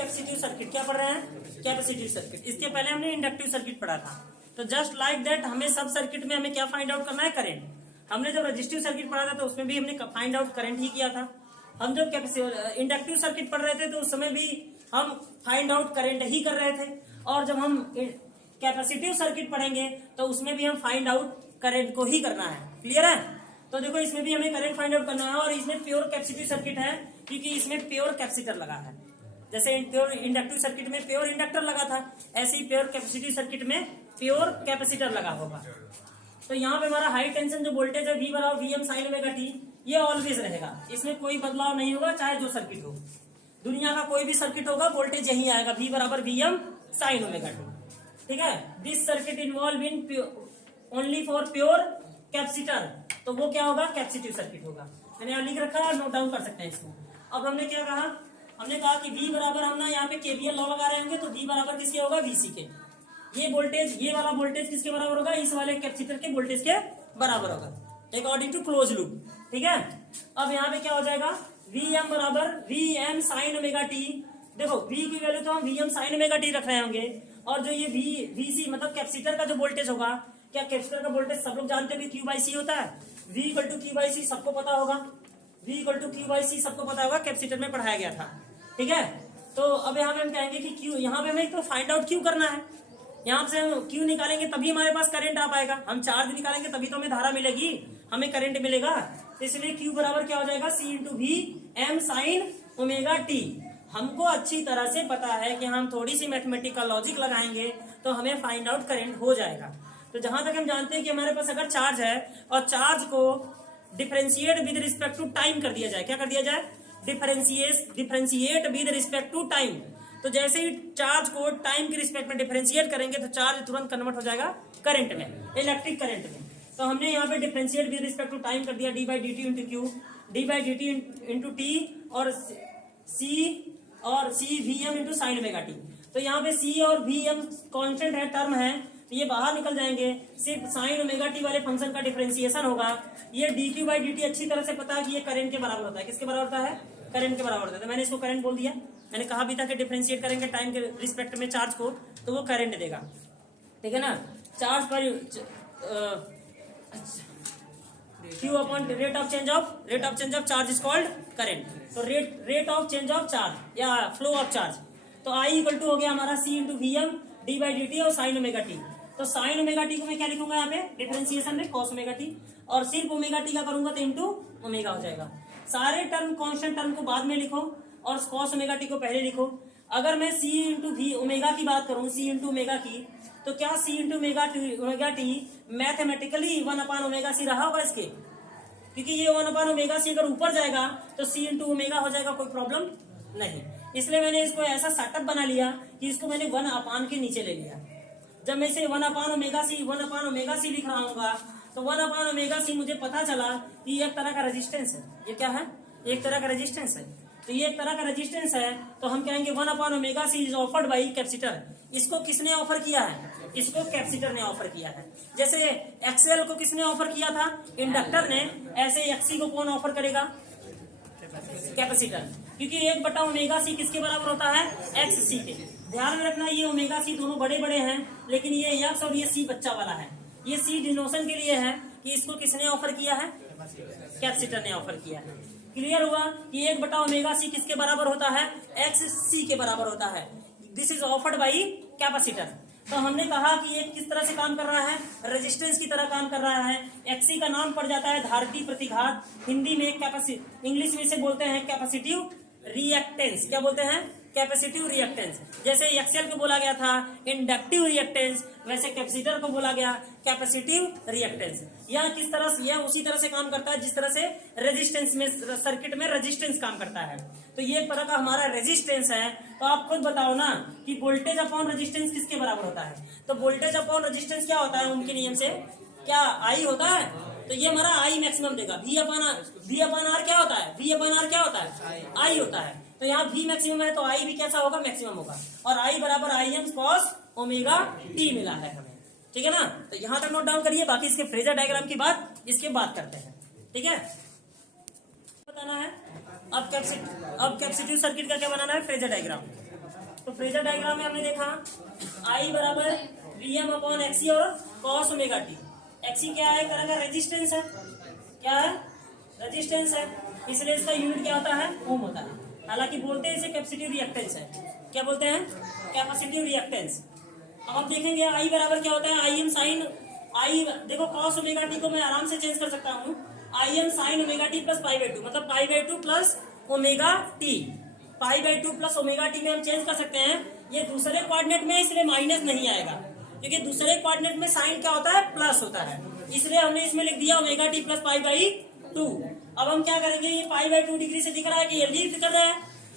Capacitive circuit. क्या पढ़ रहे हैं? Capacitive circuit. इसके पहले हमने इंडक्टिव सर्किट पढ़ा था। तो जस्ट लाइक दैट हमें सब सर्किट में हमें क्या फाइंड आउट करना है? करंट। हमने जब रेजिस्टिव सर्किट पढ़ा था तो उसमें भी हमने फाइंड आउट करंट ही किया था। हम जब इंडक्टिव सर्किट पढ़ रहे थे तो उस समय भी हम फाइंड आउट करंट ही कर रहे थे, और जब हम कैपेसिटिव सर्किट पढ़ेंगे तो उसमें भी हम फाइंड आउट करंट को ही करना है। क्लियर है? तो देखो इसमें भी हमें करंट फाइंड आउट करना है, और इसमें प्योर कैपेसिटिव सर्किट है क्योंकि इसमें प्योर कैपेसिटर लगा है। जैसे प्योर इंडक्टिव सर्किट में प्योर इंडक्टर लगा था, ऐसे ही प्योर कैपेसिटिव सर्किट में प्योर कैपेसिटर लगा होगा। तो यहाँ पे हमारा हाई टेंशन जो वोल्टेज है V बराबर Vm साइन ओमेगा टी, ये ऑलवेज रहेगा, इसमें कोई बदलाव नहीं होगा चाहे जो सर्किट हो। दुनिया का कोई भी सर्किट होगा वोल्टेज यही आएगा, V बराबर Vm साइन ओमेगा टी। ठीक है? This circuit involve in only for pure capacitor, तो वो क्या होगा? कैपेसिटिव सर्किट होगा। मैंने यहाँ लिख रखा है, नोट डाउन कर सकते हैं इसको। अब हमने क्या कहा? हमने कहा कि V बराबर, हम ना यहाँ पे KVL लॉ लगा रहे होंगे तो V बराबर किसके होगा? VC के। ये वोल्टेज, ये वाला वोल्टेज किसके बराबर होगा? इस वाले कैपेसिटर के वोल्टेज के बराबर होगा, अकॉर्डिंग टू क्लोज लूप। ठीक है? अब यहाँ पे क्या हो जाएगा? Vm बराबर Vm साइन ओमेगा टी। देखो V की वैल्यू तो हम Vm साइन ओमेगा टी रख रहे होंगे, और जो ये VC मतलब कैपेसिटर का जो वोल्टेज होगा, क्या कैपेसिटर का वोल्टेज सब लोग जानते हैं कि Q बाई सी होता है? V equal to Q by C सबको पता होगा। V equal to Q by C सबको पता होगा, कैपेसिटर में पढ़ाया गया था। ठीक है? तो अब यहाँ पे हम कहेंगे कि Q, यहाँ पे हमें तो फाइंड आउट Q करना है। यहाँ से हम Q निकालेंगे तभी हमारे पास करंट आ पाएगा, हम चार्ज निकालेंगे तभी तो हमें धारा मिलेगी, हमें करंट मिलेगा। तो इसलिए Q बराबर क्या हो जाएगा? C into V M sign omega T. हमको अच्छी तरह से पता है कि हम थोड़ी सी मैथमेटिकल लॉजिक लगाएंगे तो हमें फाइंड आउट करंट हो जाएगा। तो जहां तक हम जानते हैं कि हमारे पास अगर चार्ज है और चार्ज को differentiate with respect to time कर दिया जाए, क्या कर दिया जाए? Differentiate with respect to time. तो जैसे ही चार्ज को टाइम के रिस्पेक्ट में डिफरेंशिएट करेंगे तो चार्ज तुरंत कन्वर्ट हो जाएगा करंट में, इलेक्ट्रिक करंट में। तो हमने यहाँ पे differentiate with respect to time कर दिया, D by D T into Q, D by D T into T, और C V M into sine omega T. तो यहाँ पे सी और वी एम कॉन्स्टेंट है, टर्म है, तो ये बाहर निकल जाएंगे, सिर्फ साइन ओमेगा टी वाले फंक्शन का डिफरेंशिएशन होगा। ये D Q by D T अच्छी तरह से पता है कि ये करंट के बराबर होता है। किसके बराबर होता है? करंट के बराबर होता है। तो मैंने इसको करंट बोल दिया। मैंने कहा भी था कि डिफरेंशिएट करेंगे टाइम के रिस्पेक्ट में चार्ज को तो वो करंट देगा। ठीक है ना? चार्ज पर Q upon rate of change of charge is called current. तो rate of change of charge या फ्लो ऑफ चार्ज। तो I इक्वल टू हो गया हमारा C into V M D by D T और साइन ओमेगा टी। तो sine omega T को मैं क्या लिखूंगा यहाँ पे डिफरेंशिएशन में? कॉस ओमेगा टी, और सिर्फ ओमेगा टी का करूंगा तो इंटू ओमेगा हो जाएगा। सारे टर्म कांस्टेंट टर्म को बाद में लिखो और कॉस ओमेगा टी को पहले लिखो। अगर मैं C इंटू वी ओमेगा की बात करूं, C इंटू ओमेगा की, तो क्या C into omega T mathematically 1 upon omega C रहा होगा इसके? क्योंकि ये 1 अपान ओमेगा सी अगर ऊपर जाएगा तो C इंटू ओमेगा हो जाएगा, कोई प्रॉब्लम नहीं। इसलिए मैंने इसको ऐसा सेटअप बना लिया कि इसको मैंने 1 अपान के नीचे ले लिया। जब मैं इसे 1 अपान ओमेगा सी लिख रहा हूँ तो 1 अपान ओमेगा सी मुझे पता चला कि ये एक तरह का रेजिस्टेंस है। ये क्या है? एक तरह का रेजिस्टेंस है। तो ये एक तरह का रेजिस्टेंस है, तो हम कहेंगे 1 upon omega C is offered by capacitor. इसको किसने ऑफर किया है? इसको कैपेसिटर ने ऑफर किया है। जैसे एक्सएल को किसने ऑफर किया था? इंडक्टर ने। ऐसे एक्सी को कौन ऑफर करेगा? कैपेसिटर। क्योंकि 1 बटा ओमेगा सी किसके बराबर होता है? एक्स सी के। ध्यान में रखना ये ओमेगा सी दोनों बड़े बड़े हैं, लेकिन ये एक्स और ये सी बच्चा वाला है। ये सी डिनोशन के लिए है कि इसको किसने ऑफर किया है? कैपेसिटर ने ऑफर किया है। क्लियर हुआ कि 1 बटा ओमेगा सी किसके बराबर होता है? एक्स सी के बराबर होता है। This is offered by capacitor. तो हमने कहा कि ये किस तरह से काम कर रहा है? रेजिस्टेंस की तरह काम कर रहा है। एक्सी का नाम पड़ जाता है धारिती प्रतिघात, हिंदी में इंग्लिश में इसे बोलते हैं कैपेसिटिव रिएक्टेंस। क्या बोलते हैं? Capacitive reactance. जैसे एक्सएल को बोला गया था इंडक्टिव रिएक्टेंस, वैसे कैपेसिटर को बोला गया कैपेसिटिव रिएक्टेंस। यह किस तरह से, यह उसी तरह से काम करता है जिस तरह से रेजिस्टेंस में, सर्किट में रेजिस्टेंस काम करता है। तो ये एक तरह का हमारा रेजिस्टेंस है। तो आप खुद बताओ ना कि वोल्टेज अपॉन रेजिस्टेंस किसके बराबर होता है? तो वोल्टेज अपॉन रेजिस्टेंस क्या होता है उनके नियम से? क्या I होता है? तो ये हमारा I मैक्सिमम देगा। V अपॉन आर क्या होता है? V अपॉन आर क्या होता है? I होता है। तो यहाँ V मैक्सिमम है तो I भी कैसा होगा? मैक्सिमम होगा। और I बराबर Im cos ओमेगा टी मिला है हमें। ठीक है ना? तो यहाँ तक नोट डाउन करिए, बाकी इसके फ्रेजर डायग्राम की बात इसके बाद करते हैं। ठीक है? बताना है अब कैपेसिटिव सर्किट का क्या बनाना है? Phasor diagram. तो फेजर डायग्राम में हमने देखा आई बराबर Vm अपॉन एक्सी और कॉस ओमेगा टी। एक्सी क्या है, तरह का रेजिस्टेंस है, क्या है, रेजिस्टेंस है, इसलिए इसका यूनिट क्या होता है, ओम होता है। हालांकि बोलते हैं इसे कैपेसिटिव रिएक्टेंस है, क्या बोलते हैं, कैपेसिटिव रिएक्टेंस। अब हम देखेंगे आई बराबर क्या होता है, आई एम साइन आई, देखो कॉस ओमेगा टी को मैं आराम से चेंज कर सकता हूँ, I M sine omega T plus pi by two, मतलब pi by two plus omega T, pi by two plus omega T में हम चेंज कर सकते हैं। ये दूसरे कोऑर्डिनेट में इसलिए माइनस नहीं आएगा, क्योंकि दूसरे कोऑर्डिनेट में साइन क्या होता है, प्लस होता है, इसलिए हमने इसमें लिख दिया omega T plus pi by to. अब हम क्या करेंगे, ये पाई बाई टू डिग्री से दिख रहा है कि ये लीड कर रहा है,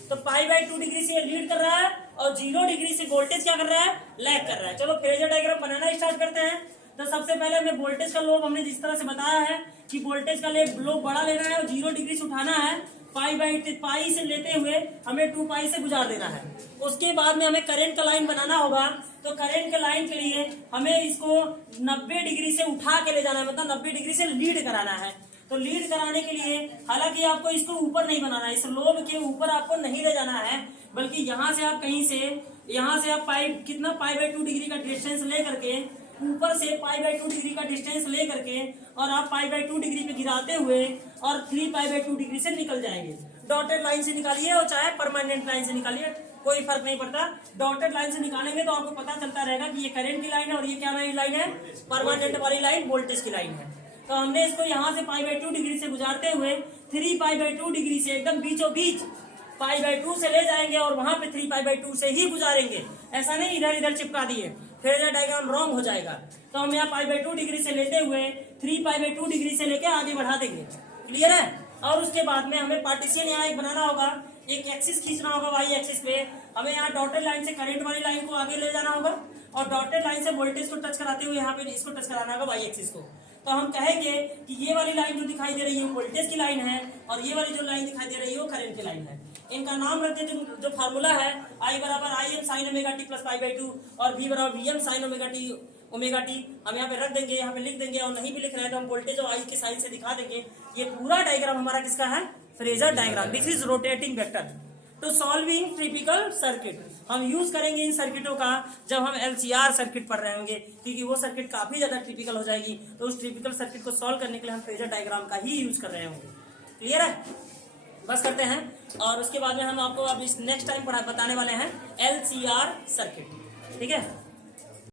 तो पाई बाई टू डिग्री से ये लीड कर रहा है और 0 डिग्री से वोल्टेज क्या कर रहा है, लैग कर रहा है। चलो फेजर डायग्राम बनाना स्टार्ट करते हैं। तो सबसे पहले हमें वोल्टेज का लोब हमने जिस तरह से बताया है कि वोल्टेज का लोब बड़ा लेना है और 0 डिग्री से उठाना है, पाई से लेते हुए हमें 2 पाई से गुजार देना है। उसके बाद में हमें करंट का लाइन बनाना होगा, तो करंट के लाइन के लिए हमें इसको 90 डिग्री से उठा के ले जाना है, मतलब 90 डिग्री से लीड कराना है। तो लीड कराने के लिए हालांकि आपको इसको ऊपर नहीं बनाना है, इस लोब के ऊपर आपको नहीं ले जाना है, बल्कि यहाँ से आप कहीं से, यहाँ से आप कितना पाई बाई 2 डिग्री का डिस्टेंस ले करके, ऊपर से पाई बाई 2 डिग्री का डिस्टेंस ले करके और आप पाई बाई 2 डिग्री पे गिराते हुए और 3 पाई बाई 2 डिग्री से निकल जाएंगे। डॉटेड लाइन से निकालिए और चाहे परमानेंट लाइन से निकालिए, कोई फर्क नहीं पड़ता। डॉटेड लाइन से निकालेंगे तो आपको पता चलता रहेगा कि ये करंट की लाइन है और ये क्या लाइन है, परमानेंट वाली लाइन, वोल्टेज की लाइन है। तो हमने इसको यहाँ से पाई बाई 2 डिग्री से गुजारते हुए 3 पाई बाई 2 डिग्री से एकदम बीचों बीच पाई बाई 2 से ले जाएंगे और वहां पे 3 पाई बाई 2 से ही गुजारेंगे, ऐसा नहीं इधर इधर चिपका दिए, फेजर डायग्राम रॉन्ग हो जाएगा। तो हम यहाँ पाई बाई 2 डिग्री से लेते हुए 3 पाई बाई 2 डिग्री से लेके आगे बढ़ा देंगे, क्लियर है। और उसके बाद में हमें पार्टीशन यहाँ एक बनाना होगा, एक एक्सिस खींचना होगा वाई एक्सिस पे, हमें यहाँ डॉटेड लाइन से करंट वाली लाइन को आगे ले जाना होगा और डॉटेड लाइन से वोल्टेज को टच कराते हुए यहाँ पे इसको टच कराना होगा वाई एक्सिस को। तो हम कहेंगे कि ये वाली लाइन जो दिखाई दे रही है वोल्टेज की लाइन है और ये वाली जो लाइन दिखाई दे रही है वो करंट की लाइन है। इनका नाम रखते जो फार्मूला है आई बराबर I M sine omega T plus pi by two और वी बराबर V M sine omega T हम यहाँ पे रख देंगे, यहाँ पे लिख देंगे, और नहीं भी लिख रहे हैं तो हम वोल्टेज और आई के साइन से दिखा देंगे। ये पूरा डायग्राम हमारा किसका है, phasor diagram. This is rotating vector to solving typical circuit. हम यूज करेंगे इन सर्किटों का जब हम LCR सर्किट पढ़ रहे होंगे, क्योंकि वो सर्किट काफी ज्यादा टिपिकल हो जाएगी, तो उस टिपिकल सर्किट को सॉल्व करने के लिए हम फ्रेजर डायग्राम का ही यूज कर रहे होंगे। क्लियर है, बस करते हैं। और उसके बाद में हम आपको अब इस नेक्स्ट टाइम बताने वाले हैं LCR सर्किट, ठीक है।